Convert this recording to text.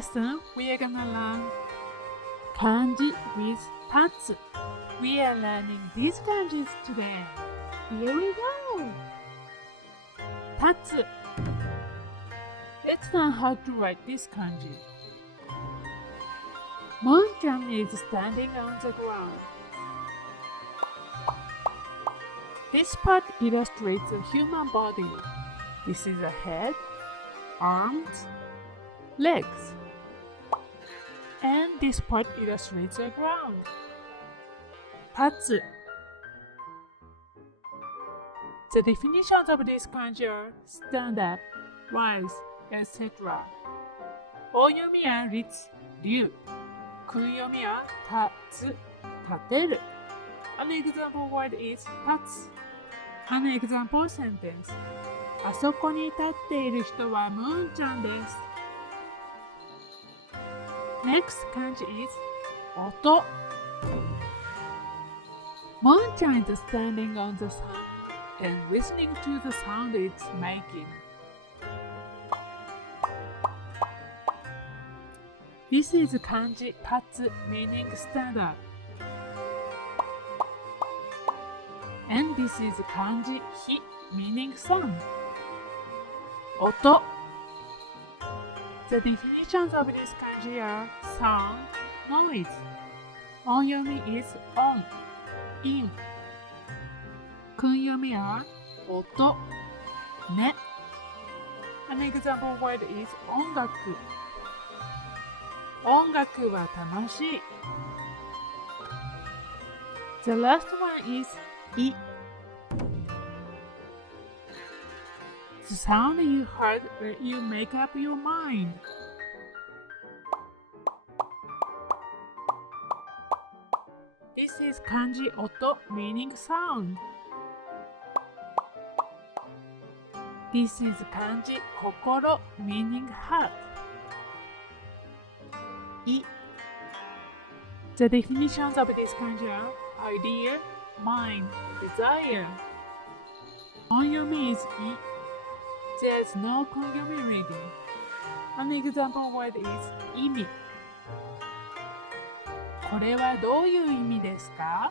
lesson, we are gonna learn kanji with tatsu. We are learning these kanjis today. Here we go! Tatsu. Let's learn how to write this kanji. Moon-chan is standing on the ground. This part illustrates a human body. This is a head, arms, legs. And this part illustrates the ground. Tatsu. The definitions of this kanji are stand up, rise, etc. Oyomi are ritsu, ryu. Kunyomi are tatsu, tateru. An example word is tatsu. An example sentence. あそこに立っている人はムーンちゃんです。Next kanji is 音。Moon-chan is standing on the sun and listening to the sound it's making. This is kanji tatsu, meaning stand up. And this is kanji hi, meaning sun. Oto. The definitions of this kanji are sound, noise. Onyomi is on, in. Kunyomi are oto, ne. An example word is ongaku. Ongaku wa tanoshii. The last one is I. The sound you heard when you make up your mind. This is kanji oto, meaning sound. This is kanji kokoro, meaning heart. I. The definitions of this kanji are idea, mind, desire. Onyomi is I. There is no kunyomi reading. An example word is 意味。これはどういう意味ですか？